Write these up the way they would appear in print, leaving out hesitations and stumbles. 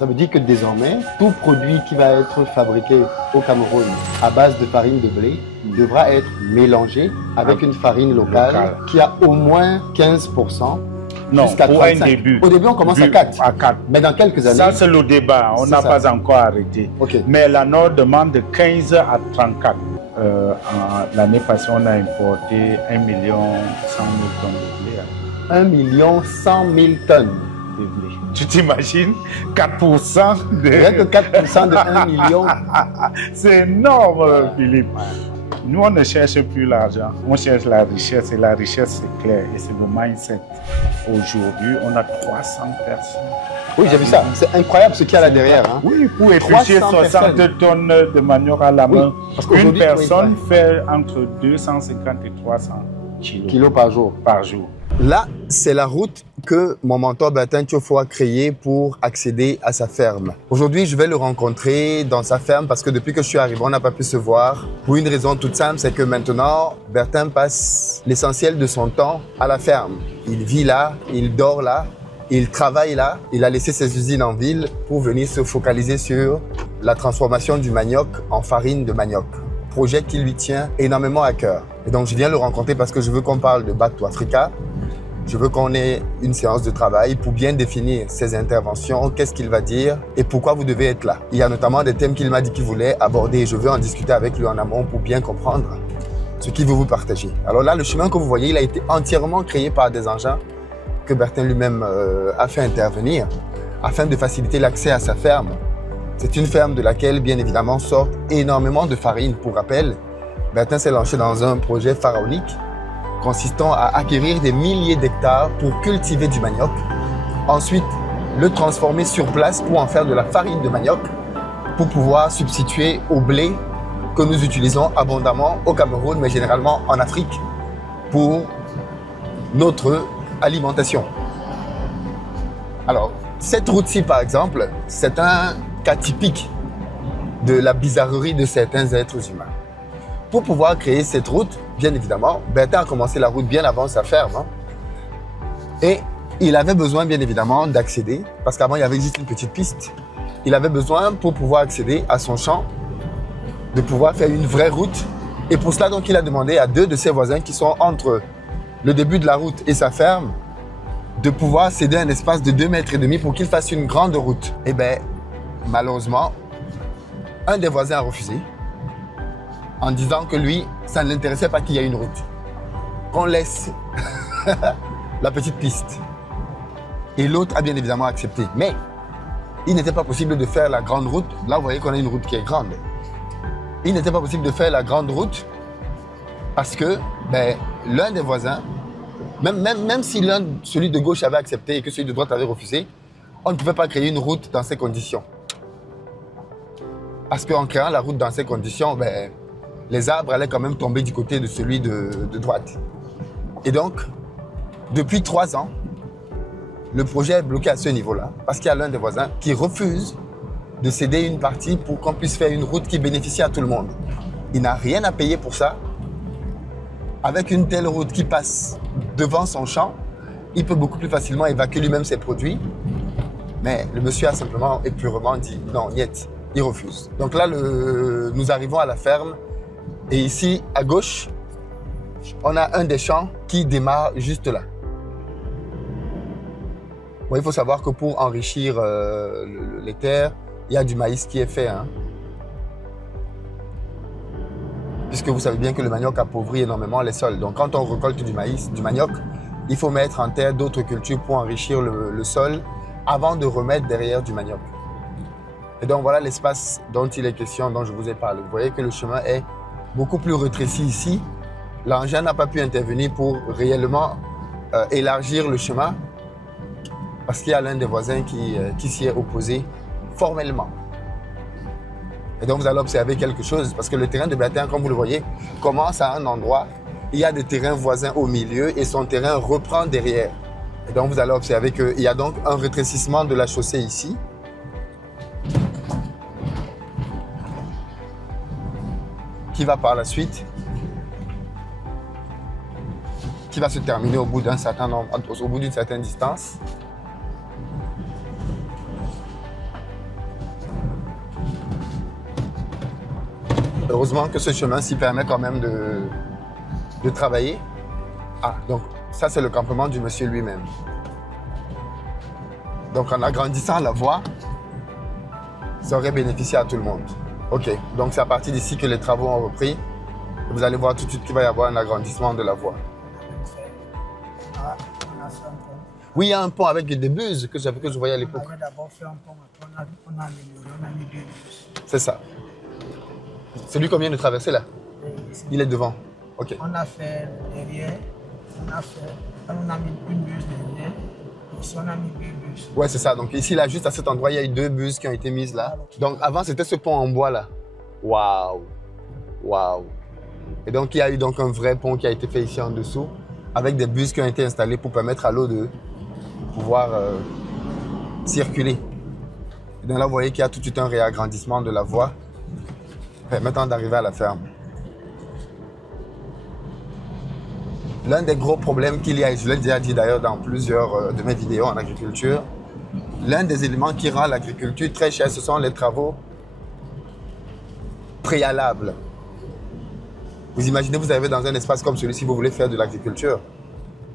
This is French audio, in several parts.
Ça veut dire que désormais, tout produit qui va être fabriqué au Cameroun à base de farine de blé devra être mélangé avec une farine locale qui a au moins 15%. Non, jusqu'à pour 35. un début. Au début, on commence à 4. À 4. Mais dans quelques années... Ça, c'est le débat. On n'a pas encore arrêté. Okay. Mais la Nord demande de 15 à 34. L'année passée, on a importé 1 100 000 tonnes de blé. 1 100 000 tonnes de blé. Tu t'imagines 4% de... Rien que 4% de 1 million. C'est énorme, Philippe. Nous, on ne cherche plus l'argent, on cherche la richesse. Et la richesse, c'est clair. Et c'est le mindset. Aujourd'hui, on a 300 personnes. Oui, j'ai vu ça. C'est incroyable ce qu'il y a là derrière. Hein. Oui, pour éplucher 60 tonnes de manioc à la main. Oui, parce qu'une personne fait entre 250 et 300 kilos par jour. Là, c'est la route que mon mentor Bertin Tiofo a créée pour accéder à sa ferme. Aujourd'hui, je vais le rencontrer dans sa ferme parce que depuis que je suis arrivé, on n'a pas pu se voir. Pour une raison toute simple, c'est que maintenant, Bertin passe l'essentiel de son temps à la ferme. Il vit là, il dort là, il travaille là. Il a laissé ses usines en ville pour venir se focaliser sur la transformation du manioc en farine de manioc. Projet qui lui tient énormément à cœur. Et donc, je viens le rencontrer parce que je veux qu'on parle de Back to Africa. Je veux qu'on ait une séance de travail pour bien définir ses interventions, qu'est-ce qu'il va dire et pourquoi vous devez être là. Il y a notamment des thèmes qu'il m'a dit qu'il voulait aborder et je veux en discuter avec lui en amont pour bien comprendre ce qu'il veut vous partager. Alors là, le chemin que vous voyez, il a été entièrement créé par des engins que Bertin lui-même a fait intervenir afin de faciliter l'accès à sa ferme. C'est une ferme de laquelle, bien évidemment, sortent énormément de farine. Pour rappel, Bertin s'est lancé dans un projet pharaonique consistant à acquérir des milliers d'hectares pour cultiver du manioc, ensuite le transformer sur place pour en faire de la farine de manioc, pour pouvoir substituer au blé que nous utilisons abondamment au Cameroun, mais généralement en Afrique, pour notre alimentation. Alors, cette route-ci, par exemple, c'est un cas typique de la bizarrerie de certains êtres humains. Pour pouvoir créer cette route, bien évidemment, Bertin a commencé la route bien avant sa ferme. Hein, et il avait besoin, bien évidemment, d'accéder, parce qu'avant, il y avait juste une petite piste. Il avait besoin, pour pouvoir accéder à son champ, de pouvoir faire une vraie route. Et pour cela, donc, il a demandé à 2 de ses voisins qui sont entre le début de la route et sa ferme, de pouvoir céder un espace de 2,5 mètres pour qu'il fasse une grande route. Eh bien, malheureusement, un des voisins a refusé, en disant que lui, ça ne l'intéressait pas qu'il y ait une route. Qu'on laisse la petite piste. Et l'autre a bien évidemment accepté. Mais il n'était pas possible de faire la grande route. Là, vous voyez qu'on a une route qui est grande. Il n'était pas possible de faire la grande route parce que l'un des voisins, même si celui de gauche avait accepté et que celui de droite avait refusé, on ne pouvait pas créer une route dans ces conditions. Parce qu'en créant la route dans ces conditions, les arbres allaient quand même tomber du côté de celui de droite. Et donc, depuis 3 ans, le projet est bloqué à ce niveau-là, parce qu'il y a l'un des voisins qui refuse de céder une partie pour qu'on puisse faire une route qui bénéficie à tout le monde. Il n'a rien à payer pour ça. Avec une telle route qui passe devant son champ, il peut beaucoup plus facilement évacuer lui-même ses produits. Mais le monsieur a simplement et purement dit non, niet, il refuse. Donc là, nous arrivons à la ferme. Et ici, à gauche, on a un des champs qui démarre juste là. Bon, il faut savoir que pour enrichir les terres, il y a du maïs qui est fait. Hein. Puisque vous savez bien que le manioc appauvrit énormément les sols. Donc quand on récolte du maïs, du manioc, il faut mettre en terre d'autres cultures pour enrichir le sol avant de remettre derrière du manioc. Et donc voilà l'espace dont il est question, dont je vous ai parlé. Vous voyez que le chemin est beaucoup plus rétréci ici. L'engin n'a pas pu intervenir pour réellement élargir le chemin parce qu'il y a l'un des voisins qui s'y est opposé formellement. Et donc vous allez observer quelque chose parce que le terrain de Bertin, comme vous le voyez, commence à un endroit. Il y a des terrains voisins au milieu et son terrain reprend derrière. Et donc vous allez observer qu'il y a donc un rétrécissement de la chaussée ici. Qui va par la suite, qui va se terminer au bout d'une certaine distance. Heureusement que ce chemin-ci permet quand même de travailler. Ah, donc ça c'est le campement du monsieur lui-même. Donc en agrandissant la voie, ça aurait bénéficié à tout le monde. Ok, donc c'est à partir d'ici que les travaux ont repris. Vous allez voir tout de suite qu'il va y avoir un agrandissement de la voie. Oui, il y a un pont avec des buses que je voyais à l'époque. On a d'abord fait un pont, après on a amélioré, on a mis 2 bus. C'est ça. Celui qu'on vient de traverser là, il est devant. Ok. On a fait derrière, on a mis une bus derrière, ici on a mis 2 bus. Ouais, c'est ça. Donc ici, là, juste à cet endroit, il y a eu 2 buses qui ont été mises là. Donc avant, c'était ce pont en bois là. Waouh! Waouh! Et donc, il y a eu donc un vrai pont qui a été fait ici en dessous, avec des bus qui ont été installés pour permettre à l'eau de pouvoir circuler. Et donc là, vous voyez qu'il y a tout de suite un réagrandissement de la voie, permettant d'arriver à la ferme. L'un des gros problèmes qu'il y a, et je l'ai déjà dit d'ailleurs dans plusieurs de mes vidéos en agriculture, l'un des éléments qui rend l'agriculture très chère, ce sont les travaux préalables. Vous imaginez, vous arrivez dans un espace comme celui-ci, vous voulez faire de l'agriculture,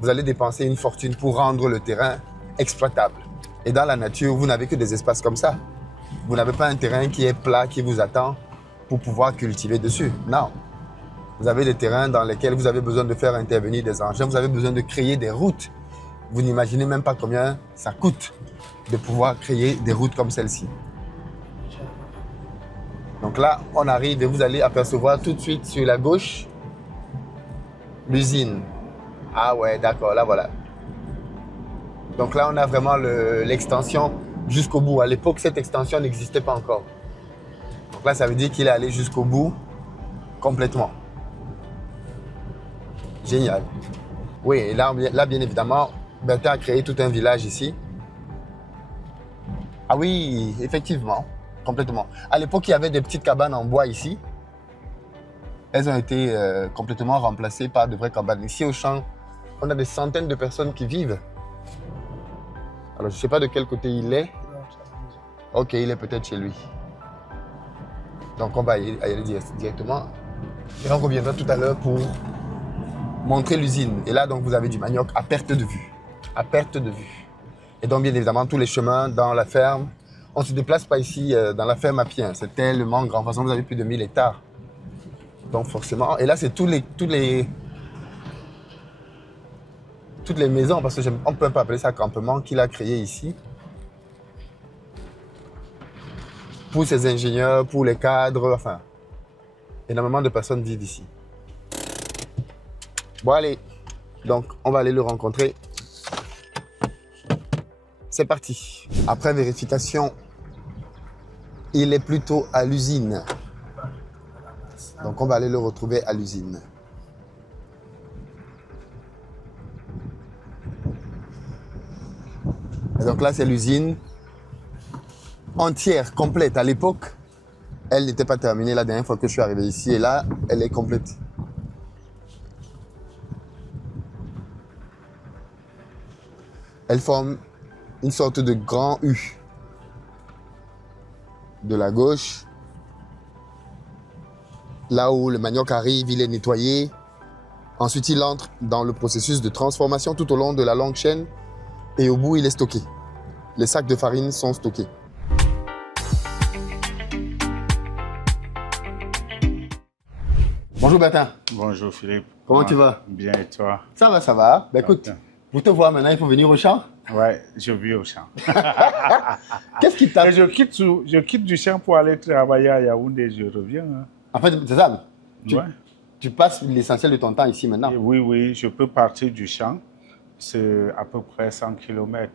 vous allez dépenser une fortune pour rendre le terrain exploitable. Et dans la nature, vous n'avez que des espaces comme ça. Vous n'avez pas un terrain qui est plat, qui vous attend pour pouvoir cultiver dessus. Non. Vous avez des terrains dans lesquels vous avez besoin de faire intervenir des engins, vous avez besoin de créer des routes. Vous n'imaginez même pas combien ça coûte de pouvoir créer des routes comme celle-ci. Donc là, on arrive et vous allez apercevoir tout de suite sur la gauche l'usine. Ah ouais, d'accord, là voilà. Donc là, on a vraiment l'extension jusqu'au bout. À l'époque, cette extension n'existait pas encore. Donc là, ça veut dire qu'il est allé jusqu'au bout complètement. Génial. Oui, et là, bien évidemment, Bertin a créé tout un village ici. Ah oui, effectivement, complètement. À l'époque, il y avait des petites cabanes en bois ici. Elles ont été complètement remplacées par de vraies cabanes. Ici, au champ, on a des centaines de personnes qui vivent. Alors, je ne sais pas de quel côté il est. Ok, il est peut-être chez lui. Donc, on va y aller directement. Et on reviendra tout à l'heure pour montrer l'usine. Et là, donc, vous avez du manioc à perte de vue. À perte de vue. Et donc, bien évidemment, tous les chemins dans la ferme. On ne se déplace pas ici dans la ferme à pied. C'est tellement grand. De toute façon, vous avez plus de 1000 hectares. Donc, forcément. Et là, c'est toutes les maisons, parce qu'on ne peut pas appeler ça campement, qu'il a créé ici. Pour ses ingénieurs, pour les cadres, enfin, énormément de personnes vivent ici. Bon, allez, donc on va aller le rencontrer. C'est parti. Après vérification, il est plutôt à l'usine. Donc on va aller le retrouver à l'usine. Et donc là, c'est l'usine entière, complète. À l'époque, elle n'était pas terminée la dernière fois que je suis arrivé ici. Et là, elle est complète. Elle forme une sorte de grand U. De la gauche, là où le manioc arrive, il est nettoyé. Ensuite, il entre dans le processus de transformation tout au long de la longue chaîne. Et au bout, il est stocké. Les sacs de farine sont stockés. Bonjour Bertin. Bonjour Philippe. Comment tu vas? Bien et toi? Ça va, ça va. Ben, écoute, pour te voir maintenant, il faut venir au champ. Ouais, je vis au champ. Qu'est-ce qui t'a... Je quitte du champ pour aller travailler à Yaoundé, je reviens. Hein. En fait, c'est ça. Ouais. Tu passes l'essentiel de ton temps ici maintenant. Oui, je peux partir du champ. C'est à peu près 100 km.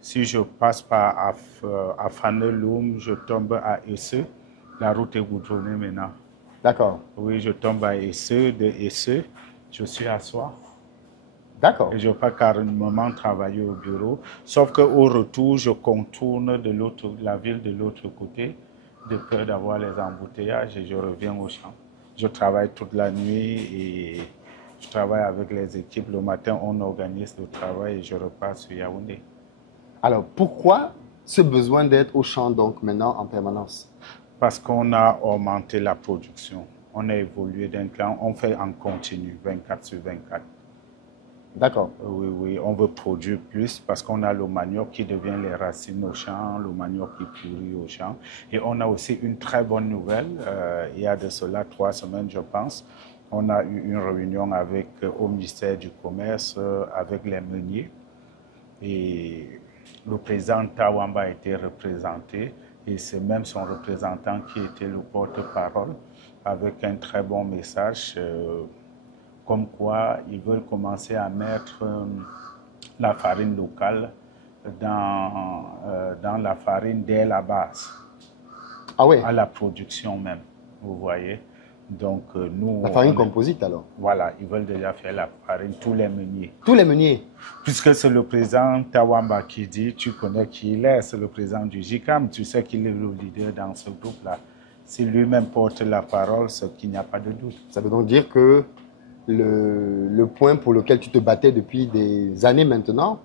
Si je passe par à Faneloum, je tombe à Esseux. La route est goudronnée maintenant. D'accord. Oui, je tombe à Esseux. De Esseux, je suis à Soir. D'accord. Et je ne vais pas carrément travailler au bureau. Sauf qu'au retour, je contourne la ville de l'autre côté, de peur d'avoir les embouteillages, et je reviens au champ. Je travaille toute la nuit et je travaille avec les équipes. Le matin, on organise le travail et je repars sur Yaoundé. Alors, pourquoi ce besoin d'être au champ donc maintenant en permanence? Parce qu'on a augmenté la production. On a évolué d'un cran, on fait en continu, 24 sur 24. D'accord. Oui, oui, on veut produire plus parce qu'on a le manioc qui devient les racines au champ, le manioc qui pourrit au champ. Et on a aussi une très bonne nouvelle. Il y a de cela 3 semaines, je pense. On a eu une réunion avec, au ministère du Commerce avec les meuniers. Et le président Tawamba a été représenté. Et c'est même son représentant qui était le porte-parole avec un très bon message. Comme quoi ils veulent commencer à mettre la farine locale dans la farine dès la base, Ah ouais, à la production même, vous voyez. Donc nous... la farine composite alors. Voilà, ils veulent déjà faire la farine, tous les meuniers. Tous les meuniers. Puisque c'est le président Tawamba qui dit, tu connais qui il est, c'est le président du JICAM, tu sais qu'il est le leader dans ce groupe-là. Si lui-même porte la parole, c'est qu'il n'y a pas de doute. Ça veut donc dire que le point pour lequel tu te battais depuis des années maintenant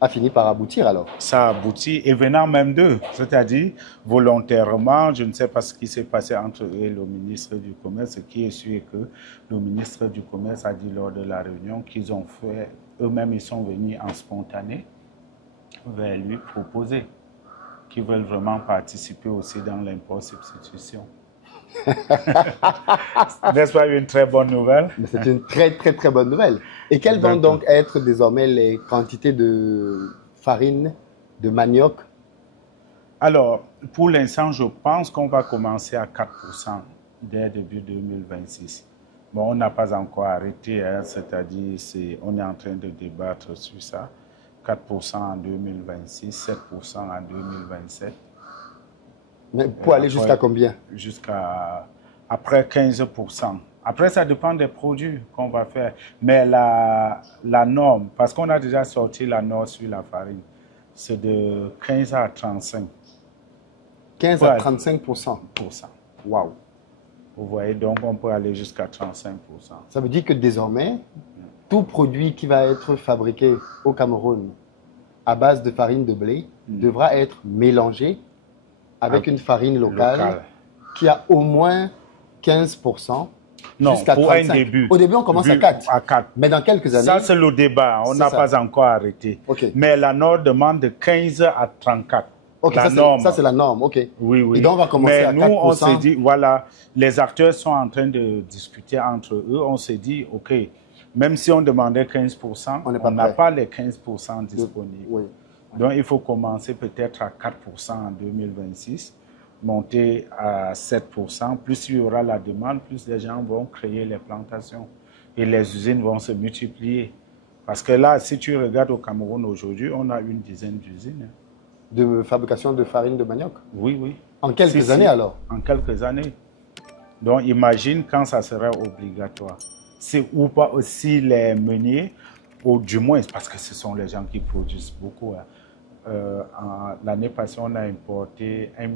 a fini par aboutir alors. Ça aboutit, et venant même d'eux, c'est-à-dire volontairement, je ne sais pas ce qui s'est passé entre eux et le ministre du Commerce, ce qui est sûr que le ministre du Commerce a dit lors de la réunion qu'ils ont fait, eux-mêmes ils sont venus en spontané vers lui proposer qu'ils veulent vraiment participer aussi dans l'import-substitution. N'est-ce pas une très bonne nouvelle? C'est une très bonne nouvelle. Et quelles vont donc être désormais les quantités de farine, de manioc? Alors, pour l'instant, je pense qu'on va commencer à 4% dès début 2026. Bon, on n'a pas encore arrêté, hein, c'est-à-dire on est en train de débattre sur ça. 4% en 2026, 7% en 2027. Mais pour aller jusqu'à combien? Jusqu'à après 15%. Après, ça dépend des produits qu'on va faire. Mais la norme, parce qu'on a déjà sorti la norme sur la farine, c'est de 15 à 35. 15 à 35%. Waouh! Vous voyez, donc on peut aller jusqu'à 35%. Ça veut dire que désormais, tout produit qui va être fabriqué au Cameroun à base de farine de blé devra être mélangé avec une farine locale qui a au moins 15%. Non, jusqu'à pour 35. un début. Au début, on commence à 4. À 4. Mais dans quelques années... Ça, c'est le débat. On n'a pas encore arrêté. Okay. Mais la norme demande de 15 à 34. Ok, ça c'est la norme, ok. Oui, oui. Et donc on va commencer à 4%. Mais nous, on s'est dit, voilà, les acteurs sont en train de discuter entre eux. On s'est dit, ok, même si on demandait 15%, on n'a pas les 15% disponibles. Oui. Donc il faut commencer peut-être à 4% en 2026, monter à 7%. Plus il y aura la demande, plus les gens vont créer les plantations. Et les usines vont se multiplier. Parce que là, si tu regardes au Cameroun aujourd'hui, on a une dizaine d'usines. De fabrication de farine de manioc? Oui, oui. En quelques années alors? En quelques années. Donc imagine quand ça serait obligatoire. C'est ou pas aussi les meuniers, ou du moins, parce que ce sont les gens qui produisent beaucoup. Hein. L'année passée, on a importé 1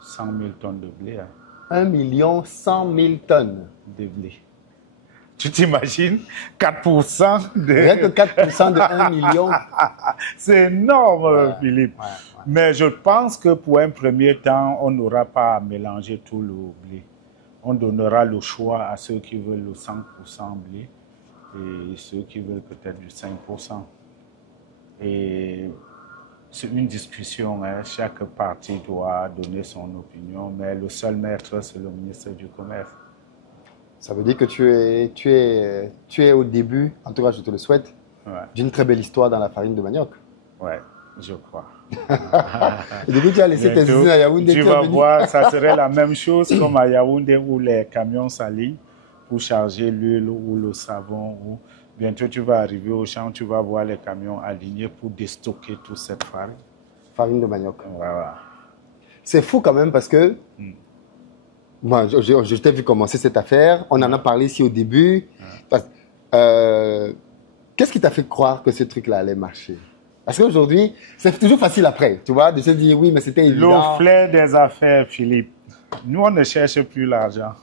100 000 tonnes de blé. Hein. 1 100 000 tonnes de blé. Tu t'imagines 4% de... Rien que 4% de 1 million. C'est énorme, Philippe. Ouais. Mais je pense que pour un premier temps, on n'aura pas à mélanger tout le blé. On donnera le choix à ceux qui veulent le 100% blé et ceux qui veulent peut-être du 5%. Et c'est une discussion, hein. Chaque parti doit donner son opinion, mais le seul maître, c'est le ministre du Commerce. Ça veut dire que tu es au début, en tout cas je te le souhaite, d'une très belle histoire dans la farine de manioc. Ouais, je crois. Et du coup, tu as laissé tes usines à Yaoundé. Tu vas voir, ça serait la même chose comme à Yaoundé où les camions s'alignent pour charger l'huile ou le savon. Ou... Bientôt, tu vas arriver au champ, tu vas voir les camions alignés pour déstocker toute cette farine. Farine de manioc. Voilà. C'est fou quand même parce que moi, je t'ai vu commencer cette affaire. On en a parlé ici au début. Qu'est-ce qui t'a fait croire que ce truc-là allait marcher? Parce qu'aujourd'hui, c'est toujours facile après, tu vois, de se dire oui, mais c'était évident. Le flair des affaires, Philippe. Nous, on ne cherche plus l'argent.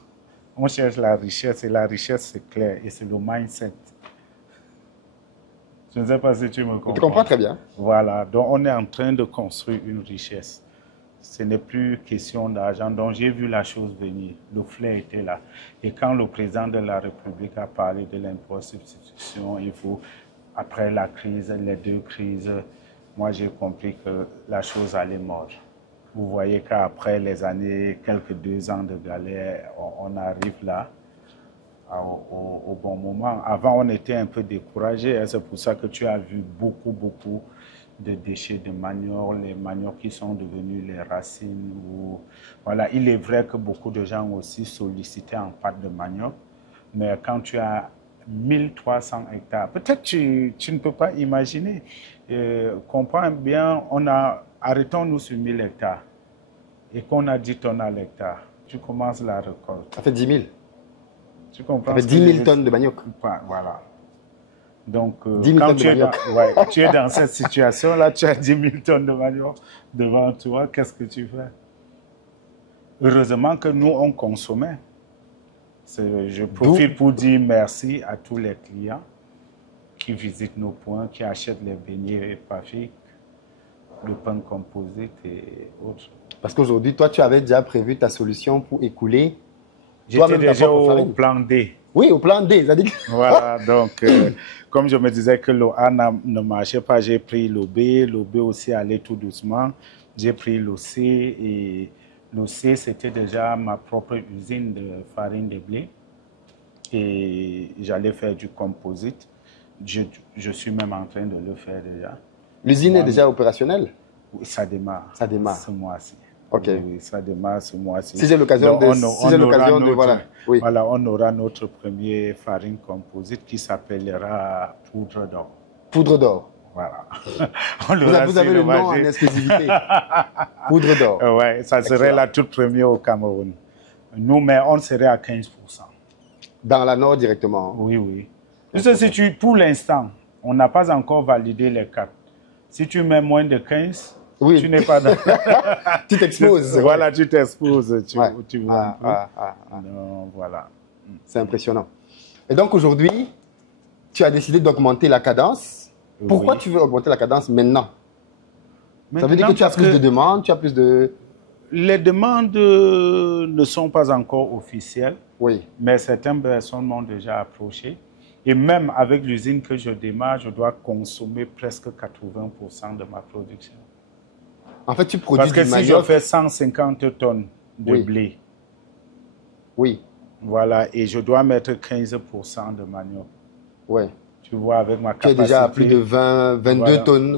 On cherche la richesse et la richesse, c'est clair. Et c'est le mindset. Je ne sais pas si tu me comprends. Je te comprends très bien. Voilà. Donc, on est en train de construire une richesse. Ce n'est plus question d'argent. Donc, j'ai vu la chose venir. Le flair était là. Et quand le président de la République a parlé de l'impôt substitution, il faut, après la crise, les deux crises, moi, j'ai compris que la chose allait mordre. Vous voyez qu'après les années, quelques 2 ans de galère, on arrive là, au bon moment. Avant, on était un peu découragé. C'est pour ça que tu as vu beaucoup de déchets de manioc, les maniocs qui sont devenus les racines. Voilà. Il est vrai que beaucoup de gens aussi sollicitaient en pâte de manioc, mais quand tu as 1300 hectares, peut-être tu ne peux pas imaginer. Comprends bien, arrêtons-nous sur 1000 hectares et qu'on a 10 tonnes à l'hectare. Tu commences la récolte. Ça fait 10 000. Tu comprends? Ça fait 10 000 tonnes de manioc. Voilà. Donc, quand tu es dans cette situation-là, tu as 10 000 tonnes de manioc devant toi, qu'est-ce que tu fais? Heureusement que nous, on consommait. Je profite pour dire merci à tous les clients qui visitent nos points, qui achètent les beignets Pafic, le pain composite et autres. Parce qu'aujourd'hui, toi, tu avais déjà prévu ta solution pour écouler. J'étais déjà au plan D. Oui, au plan D. Voilà, donc, comme je me disais que le A ne marchait pas, j'ai pris le B. Le B aussi allait tout doucement. J'ai pris le C et le C, c'était déjà ma propre usine de farine de blé. Et j'allais faire du composite. Je suis même en train de le faire déjà. L'usine est déjà opérationnelle? Oui, ça démarre. Ça démarre. Ce mois-ci. Ok. Oui, ça démarre ce mois-ci. Si j'ai l'occasion de voilà. Oui. Voilà, on aura notre premier farine composite qui s'appellera poudre d'or. Poudre d'or. Voilà. Vous avez le nom en exclusivité. Poudre d'or. Oui, ça serait la toute première au Cameroun. Nous, mais on serait à 15%. Dans la Nord directement? Oui, oui. Si pour l'instant, on n'a pas encore validé les 4. Si tu mets moins de 15, oui. Tu n'es pas dans... Tu t'exposes. Voilà, tu t'exposes. Tu vois non, voilà. C'est impressionnant. Et donc aujourd'hui, tu as décidé d'augmenter la cadence. Pourquoi tu veux augmenter la cadence maintenant? Ça veut dire que tu as plus de demandes, tu as plus de... Les demandes ne sont pas encore officielles, oui. Mais certaines personnes m'ont déjà approché. Et même avec l'usine que je démarre, je dois consommer presque 80% de ma production. En fait, tu produis du manioc. Parce que si je fais 150 tonnes de blé, oui. Voilà, et je dois mettre 15% de manioc. Oui. Tu vois, avec ma capacité... Tu es déjà à plus de 22 tonnes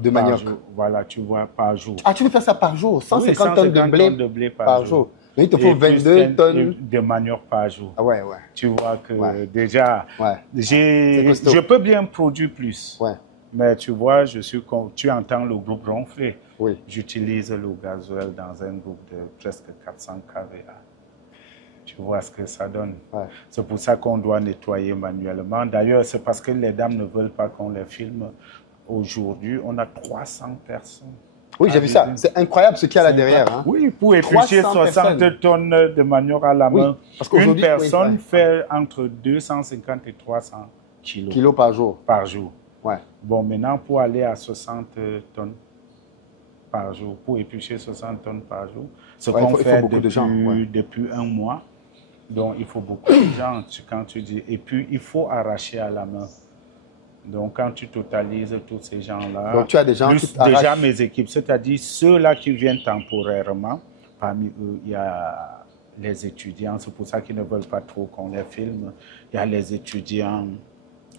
de manioc. Voilà, tu vois, par jour. Ah, tu veux faire ça par jour? 150 tonnes de blé par jour. Il te faut 22 tonnes de manioc par jour. Ah ouais. Tu vois que déjà, je peux bien produire plus. Ouais. Mais tu vois, tu entends le groupe ronfler. Oui. J'utilise le gasoil dans un groupe de presque 400 kVA. Tu vois ce que ça donne. Ouais. C'est pour ça qu'on doit nettoyer manuellement. D'ailleurs, c'est parce que les dames ne veulent pas qu'on les filme. Aujourd'hui, on a 300 personnes. Oui, j'ai vu ça. C'est incroyable ce qu'il y a là derrière. Hein. Oui, pour éplucher 60 tonnes de manioc à la main. Parce une personne fait entre 250 et 300 kilos. Kilos par jour. Par jour. Ouais. Bon, maintenant, pour aller à 60 tonnes par jour, pour éplucher 60 tonnes par jour, ce qu'on fait depuis un mois. Donc, il faut beaucoup de gens, quand tu dis. Et puis, il faut arracher à la main. Donc, quand tu totalises tous ces gens-là, donc tu as des gens plus qui déjà mes équipes, c'est-à-dire ceux-là qui viennent temporairement, parmi eux, il y a les étudiants, c'est pour ça qu'ils ne veulent pas trop qu'on les filme. Il y a les étudiants,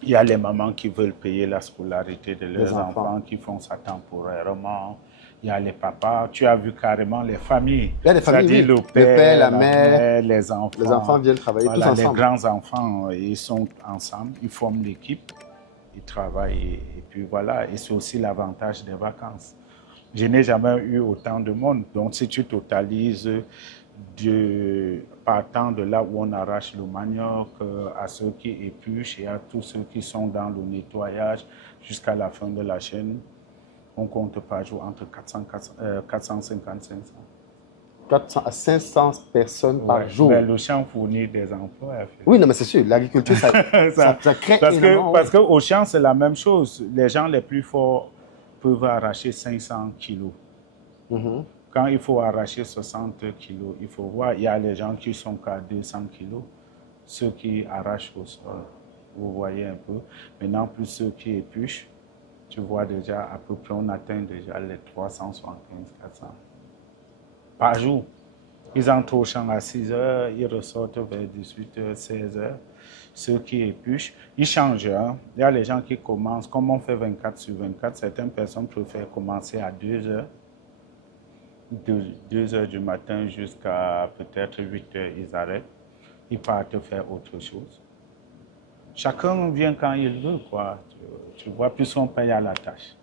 il y a les mamans qui veulent payer la scolarité de leurs enfants, qui font ça temporairement. Il y a les papas, tu as vu carrément les familles. Il y a des familles, le père, la mère, les enfants. Les enfants viennent travailler tous ensemble. Les grands-enfants, ils sont ensemble, ils forment l'équipe, ils travaillent et puis voilà. Et c'est aussi l'avantage des vacances. Je n'ai jamais eu autant de monde. Donc si tu totalises partant de là où on arrache le manioc à ceux qui épluchent et à tous ceux qui sont dans le nettoyage jusqu'à la fin de la chaîne, on compte par jour entre 450 et 500. 400 à 500 personnes par jour. Mais le champ fournit des emplois. Oui, non, mais c'est sûr, l'agriculture, ça crée énormément. Parce qu'au champ, c'est la même chose. Les gens les plus forts peuvent arracher 500 kilos. Quand il faut arracher 60 kilos, il faut voir, il y a les gens qui sont qu'à 200 kilos, ceux qui arrachent au sol, vous voyez un peu. Maintenant, plus ceux qui épluchent, tu vois déjà à peu près, on atteint déjà les 375-400 par jour. Ils entrent au champ à 6 heures, ils ressortent vers 18 heures, 16 heures. Ceux qui épluchent, ils changent. Hein. Il y a les gens qui commencent, comme on fait 24 sur 24, certaines personnes préfèrent commencer à 2 heures. 2 heures du matin jusqu'à peut-être 8 heures, ils arrêtent. Ils partent faire autre chose. Chacun vient quand il veut, quoi. Tu vois, plus on paye à la tâche.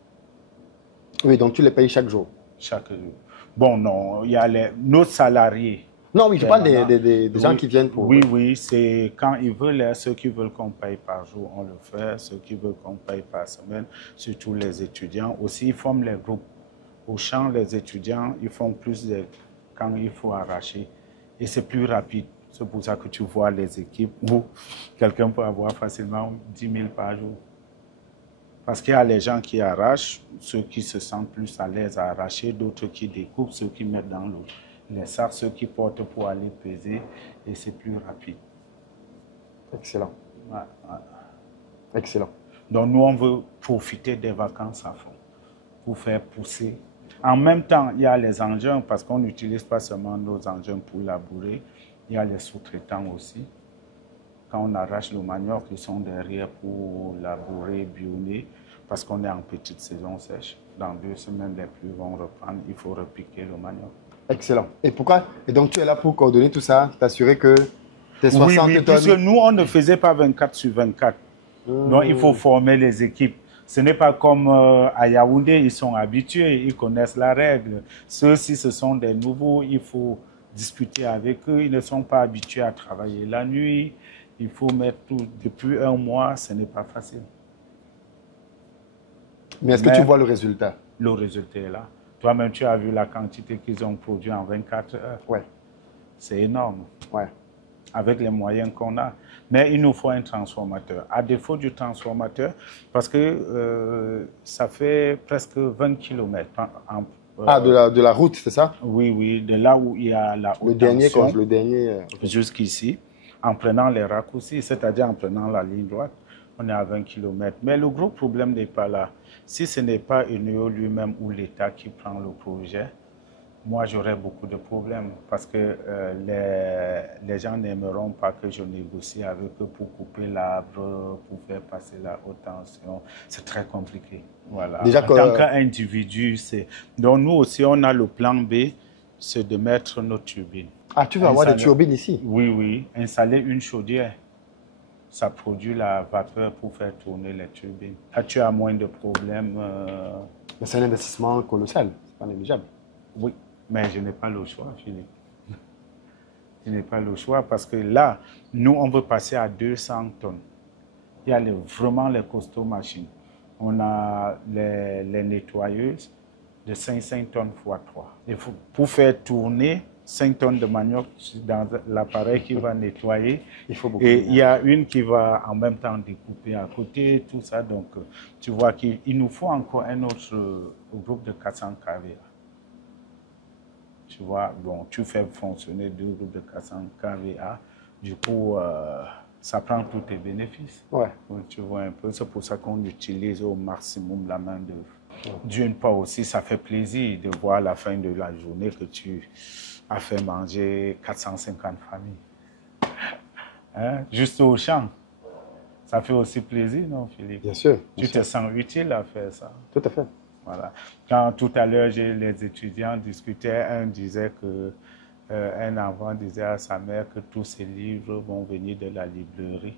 Oui, donc tu les payes chaque jour. Chaque jour. Bon, non, il y a nos salariés. Non, oui, je parle des gens qui viennent pour... Oui, c'est quand ils veulent, ceux qui veulent qu'on paye par jour, on le fait. Ceux qui veulent qu'on paye par semaine, surtout les étudiants. Aussi, ils forment les groupes. Au champ, les étudiants, ils font plus quand il faut arracher. Et c'est plus rapide. C'est pour ça que tu vois les équipes où quelqu'un peut avoir facilement 10 000 par jour. Parce qu'il y a les gens qui arrachent, ceux qui se sentent plus à l'aise à arracher, d'autres qui découpent, ceux qui mettent dans les sacs, ceux qui portent pour aller peser, et c'est plus rapide. Excellent. Ouais. Excellent. Donc nous, on veut profiter des vacances à fond pour faire pousser. En même temps, il y a les engins, parce qu'on n'utilise pas seulement nos engins pour labourer, il y a les sous-traitants aussi. Quand on arrache le manioc, ils sont derrière pour labourer, bionner, parce qu'on est en petite saison sèche. Dans 2 semaines, les pluies vont reprendre, il faut repiquer le manioc. Excellent. Et pourquoi? Et donc tu es là pour coordonner tout ça, t'assurer que tes 60 oui, tonnes... parce que nous, on ne faisait pas 24 sur 24. Donc il faut former les équipes. Ce n'est pas comme à Yaoundé, ils sont habitués, ils connaissent la règle. Ceux-ci, ce sont des nouveaux, il faut discuter avec eux. Ils ne sont pas habitués à travailler la nuit. Il faut mettre tout. Depuis 1 mois, ce n'est pas facile. Mais est-ce que tu vois le résultat? Le résultat est là. Toi-même, tu as vu la quantité qu'ils ont produit en 24 heures. Ouais. C'est énorme. Ouais. Avec les moyens qu'on a. Mais il nous faut un transformateur. À défaut du transformateur, parce que ça fait presque 20 km. De la route, c'est ça? Oui, de là où il y a la haute tension, le dernier jusqu'ici, en prenant les raccourcis, c'est-à-dire en prenant la ligne droite, on est à 20 km. Mais le gros problème n'est pas là. Si ce n'est pas UNEO lui-même ou l'État qui prend le projet, moi, j'aurais beaucoup de problèmes parce que les gens n'aimeront pas que je négocie avec eux pour couper l'arbre, pour faire passer la haute tension. C'est très compliqué. Voilà. Déjà en tant qu'individu, c'est... Donc, nous aussi, on a le plan B, c'est de mettre nos turbines. Ah, tu veux avoir des turbines ici? Oui. Installer une chaudière. Ça produit la vapeur pour faire tourner les turbines. Là, tu as moins de problèmes. Mais c'est un investissement colossal. C'est pas négligeable. Oui. Mais je n'ai pas le choix, Philippe. Je n'ai pas le choix parce que là, nous, on veut passer à 200 tonnes. Il y a vraiment les costauds machines. On a les nettoyeuses de 5 tonnes x 3. Pour faire tourner 5 tonnes de manioc dans l'appareil qui va nettoyer, il faut beaucoup. Et il y a une qui va en même temps découper à côté, tout ça. Donc, tu vois qu'il nous faut encore un autre groupe de 400 kVA. Tu vois, bon, tu fais fonctionner 2 groupes de 400 kVA, du coup, ça prend tous tes bénéfices. Ouais. Donc, tu vois un peu, c'est pour ça qu'on utilise au maximum la main-d'œuvre. Ouais. D'une part aussi, ça fait plaisir de voir à la fin de la journée que tu as fait manger 450 familles. Hein? Juste au champ. Ça fait aussi plaisir, non, Philippe? Bien sûr. Tu te sens utile à faire ça. Tout à fait. Voilà. Quand tout à l'heure, les étudiants discutaient, un disait que un enfant disait à sa mère que tous ses livres vont venir de la librairie.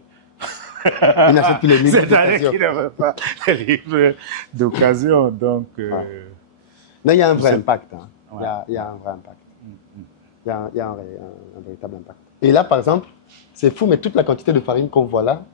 Il n'achète plus les livres C'est-à-dire qu'il n'avait pas les livres d'occasion. Donc, mais il y a un vrai impact. Hein. Ouais. Il y a un vrai impact. Il y a un véritable impact. Et là, par exemple, c'est fou, mais toute la quantité de farine qu'on voit là,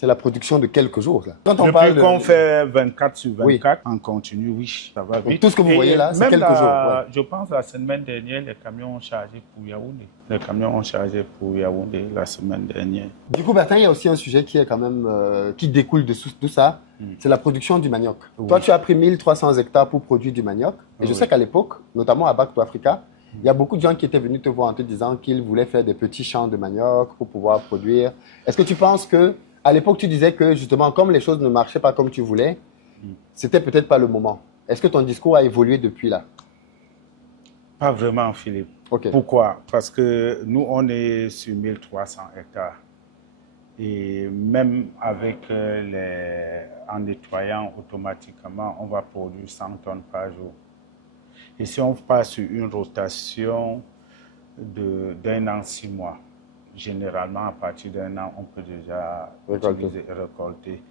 C'est la production de quelques jours, là. Quand on Depuis parle qu'on fait 24 sur 24, Oui. en continu, oui, ça va Donc, vite. tout ce que vous voyez là, c'est même quelques jours. Ouais. Je pense la semaine dernière, les camions ont chargé pour Yaoundé. Les camions ont chargé pour Yaoundé la semaine dernière. Du coup, Bertin, il y a aussi un sujet qui est quand même qui découle de tout ça, c'est la production du manioc. Oui. Toi, tu as pris 1300 hectares pour produire du manioc. Et je Oui. sais qu'à l'époque, notamment à Back to Africa, il y a beaucoup de gens qui étaient venus te voir en te disant qu'ils voulaient faire des petits champs de manioc pour pouvoir produire. Est-ce que tu penses que, à l'époque, tu disais que justement, comme les choses ne marchaient pas comme tu voulais, c'était peut-être pas le moment. Est-ce que ton discours a évolué depuis là? Pas vraiment, Philippe. Ok. Pourquoi? Parce que nous, on est sur 1300 hectares. Et même avec en nettoyant automatiquement, on va produire 100 tonnes par jour. Et si on passe sur une rotation d'un an, 6 mois, généralement à partir d'un an, on peut déjà récolter.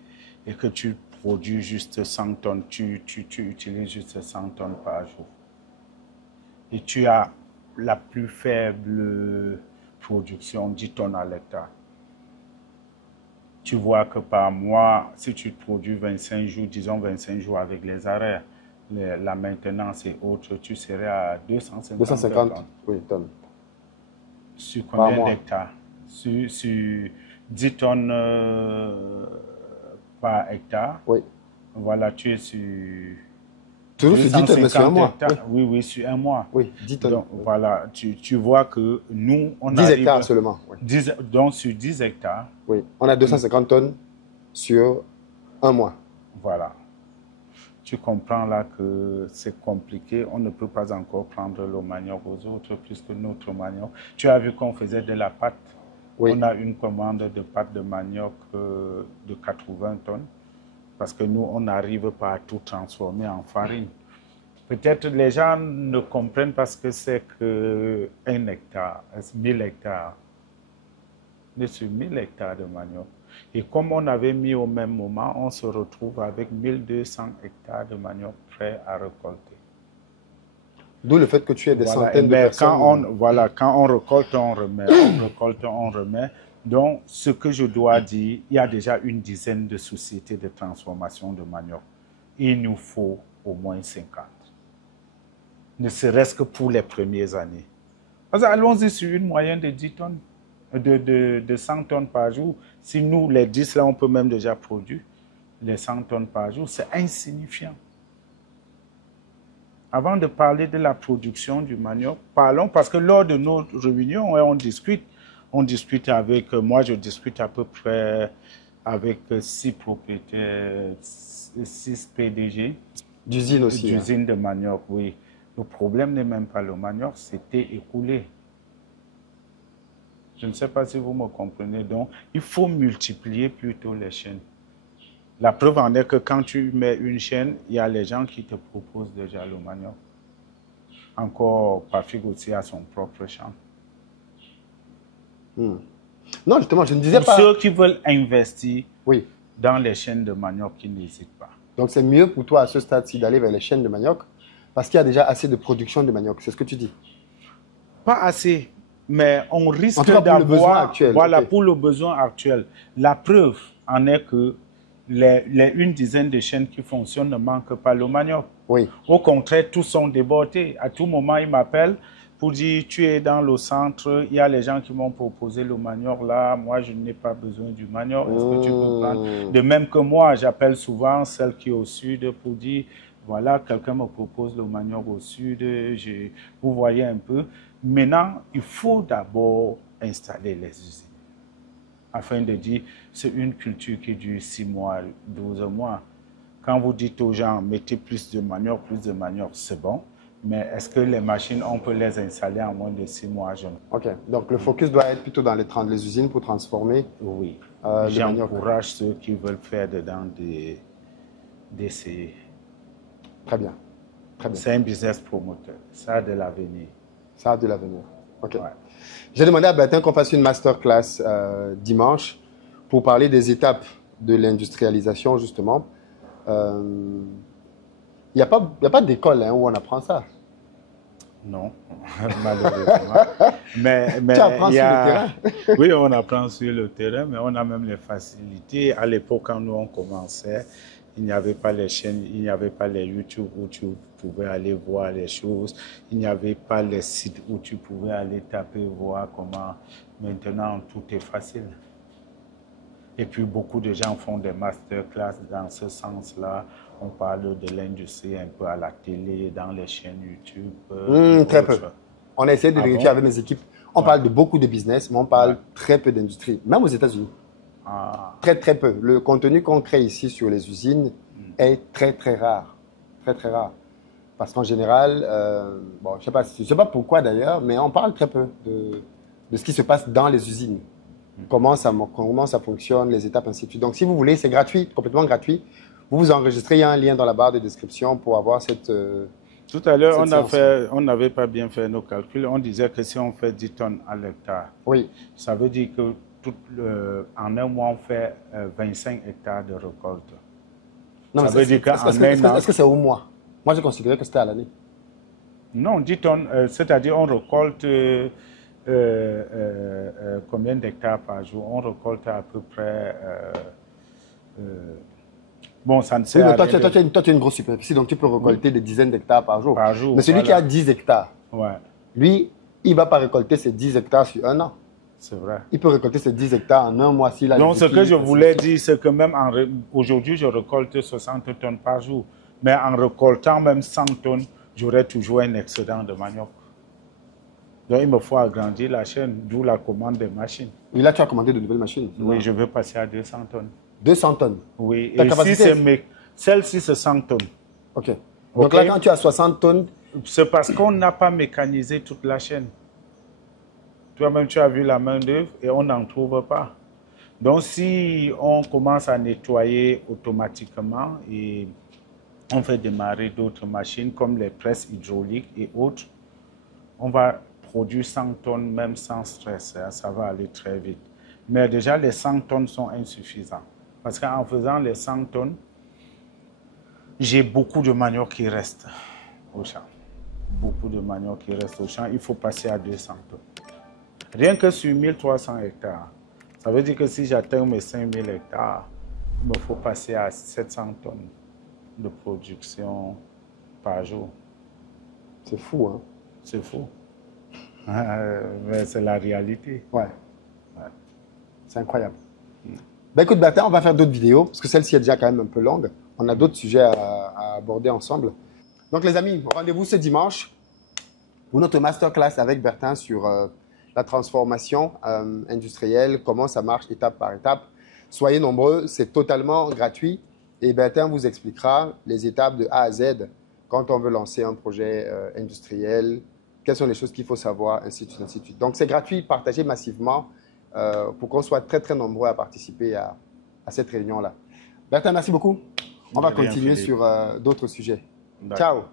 Et que tu produis juste 100 tonnes, tu utilises juste 100 tonnes par jour. Et tu as la plus faible production, 10 tonnes à l'hectare. Tu vois que par mois, si tu produis 25 jours, disons 25 jours avec les arrêts, la maintenance et autres, tu serais à 250 tonnes. Oui, tonnes. Sur combien d'hectares? Sur 10 tonnes par hectare. Oui. Voilà, tu es sur... Toujours sur 10 tonnes, sur un mois. Oui. Oui, sur un mois. Oui, 10 tonnes. Donc, voilà, tu vois que nous, on 10 arrive... hectares seulement. Oui. Donc, sur 10 hectares... Oui, on a 250 tonnes sur un mois. Voilà. Tu comprends là que c'est compliqué. On ne peut pas encore prendre le manioc aux autres puisque notre manioc... Tu as vu qu'on faisait de la pâte. Oui. On a une commande de pâte de manioc de 80 tonnes parce que nous, on n'arrive pas à tout transformer en farine. Peut-être les gens ne comprennent pas ce que c'est qu'un hectare, 1000 hectares. On est sur 1000 hectares de manioc. Et comme on avait mis au même moment, on se retrouve avec 1200 hectares de manioc prêts à récolter. D'où le fait que tu aies des Voilà. centaines de personnes. Quand on récolte, on remet. On récolte, on remet. Donc, ce que je dois dire, il y a déjà une dizaine de sociétés de transformation de manioc. Il nous faut au moins 50. Ne serait-ce que pour les premières années. Parce que allons-y sur une moyenne de 10 tonnes, de 100 tonnes par jour. Si nous, les 10 là, on peut même déjà produire les 100 tonnes par jour, c'est insignifiant. Avant de parler de la production du manioc, parlons, parce que lors de nos réunions, on discute avec, moi je discute à peu près avec 6 propriétaires, 6 PDG. D'usines aussi. D'usines de manioc, oui. Le problème n'est même pas le manioc, c'était écoulé. Je ne sais pas si vous me comprenez. Donc, il faut multiplier plutôt les chaînes. La preuve en est que quand tu mets une chaîne, il y a les gens qui te proposent déjà le manioc. Encore, Pafig aussi a son propre champ. Non, justement, je ne disais Pour pas... ceux qui veulent investir Oui. dans les chaînes de manioc, qui n'hésitent pas. Donc, c'est mieux pour toi à ce stade-ci d'aller vers les chaînes de manioc parce qu'il y a déjà assez de production de manioc. C'est ce que tu dis? Pas assez, mais on risque d'avoir... Voilà, pour le besoin actuel. La preuve en est que une dizaine de chaînes qui fonctionnent ne manquent pas le manioc. Oui. Au contraire, tous sont débordés. À tout moment, ils m'appellent pour dire, tu es dans le centre, il y a les gens qui m'ont proposé le manioc là, moi je n'ai pas besoin du manioc, est-ce que tu peux prendre? De même que moi, j'appelle souvent celle qui est au sud pour dire, voilà, quelqu'un me propose le manioc au sud, vous voyez un peu. Maintenant, il faut d'abord installer les usines. Afin de dire, c'est une culture qui dure 6 mois, 12 mois. Quand vous dites aux gens, mettez plus de manioc, c'est bon. Mais est-ce que les machines, on peut les installer en moins de 6 mois? Ok, donc le focus doit être plutôt dans les usines pour transformer. Oui. Le manioc. J'encourage ceux qui veulent faire dedans d'essayer. Très bien. Très bien. C'est un business promoteur. Ça a de l'avenir. Ça a de l'avenir. Ok. Ouais. J'ai demandé à Bertin qu'on fasse une masterclass dimanche pour parler des étapes de l'industrialisation, justement. Il n'y a pas d'école où on apprend ça. Non, malheureusement. Mais Tu apprends il y sur le a... terrain. Oui, on apprend sur le terrain, mais on a même les facilités. À l'époque, quand nous on commençait, il n'y avait pas les chaînes, il n'y avait pas les YouTube où tu pouvais aller voir les choses. Il n'y avait pas les sites où tu pouvais aller taper, voir comment. Maintenant, tout est facile. Et puis, beaucoup de gens font des masterclass dans ce sens-là. On parle de l'industrie un peu à la télé, dans les chaînes YouTube. Très peu. On a essayé de Ah vérifier bon? avec mes équipes. On parle de beaucoup de business, mais on parle très peu d'industrie, même aux États-Unis. Ah. Très, très peu. Le contenu qu'on crée ici sur les usines est très, très rare. Très, très rare. Parce qu'en général, bon, je ne sais pas pourquoi d'ailleurs, mais on parle très peu de ce qui se passe dans les usines. Comment ça fonctionne, les étapes, ainsi de suite. Donc, si vous voulez, c'est gratuit, complètement gratuit. Vous vous enregistrez, il y a un lien dans la barre de description pour avoir cette... Tout à l'heure, cette on n'avait pas bien fait nos calculs. On disait que si on fait 10 tonnes à l'hectare, Oui. ça veut dire que en un mois, on fait 25 hectares de récolte. Non, Ça veut dire qu'en un an... Est-ce que c'est au mois? Moi, j'ai considéré que c'était à l'année. Non, 10 tonnes, c'est-à-dire on récolte combien d'hectares par jour? On récolte à peu près... bon, ça ne sert Oui, à mais toi, rien. toi, tu as une grosse superficie, donc tu peux récolter des dizaines d'hectares par jour. Par jour, Mais celui qui voilà. a 10 hectares, Ouais, lui, il ne va pas récolter ces 10 hectares sur un an. c'est vrai. Il peut récolter ces 10 hectares en un mois s'il a Donc, les ce que je équipes, voulais dire, c'est que même aujourd'hui, je récolte 60 tonnes par jour. Mais en récoltant même 100 tonnes, j'aurai toujours un excédent de manioc. Donc, il me faut agrandir la chaîne, d'où la commande des machines. Et là, tu as commandé de nouvelles machines. Oui, je veux passer à 200 tonnes. 200 tonnes. Oui, Ta et capacité si c'est celle-ci, c'est 100 tonnes. OK. Donc OK. là, quand tu as 60 tonnes, C'est parce qu'on n'a pas mécanisé toute la chaîne. Toi-même, tu as vu la main-d'œuvre et on n'en trouve pas. Donc, si on commence à nettoyer automatiquement et on fait démarrer d'autres machines comme les presses hydrauliques et autres, on va produire 100 tonnes même sans stress. Hein, ça va aller très vite. Mais déjà, les 100 tonnes sont insuffisants. Parce qu'en faisant les 100 tonnes, j'ai beaucoup de manioc qui restent au champ. Beaucoup de manioc qui restent au champ. Il faut passer à 200 tonnes. Rien que sur 1300 hectares. Ça veut dire que si j'atteins mes 5000 hectares, il me faut passer à 700 tonnes de production par jour. c'est fou, hein? C'est fou. Mais c'est la réalité. Ouais. C'est incroyable. Ben écoute, Bertin, on va faire d'autres vidéos, parce que celle-ci est déjà quand même un peu longue. On a d'autres sujets à aborder ensemble. Donc, les amis, rendez-vous ce dimanche pour notre masterclass avec Bertin sur la transformation industrielle, comment ça marche étape par étape. Soyez nombreux, c'est totalement gratuit. Et Bertin vous expliquera les étapes de A à Z quand on veut lancer un projet industriel, quelles sont les choses qu'il faut savoir, ainsi de suite, ainsi de suite. Donc, c'est gratuit, partagez massivement pour qu'on soit très, très nombreux à participer à cette réunion-là. Bertin, merci beaucoup. On va De rien, continuer Philippe. sur d'autres sujets. D'accord. Ciao.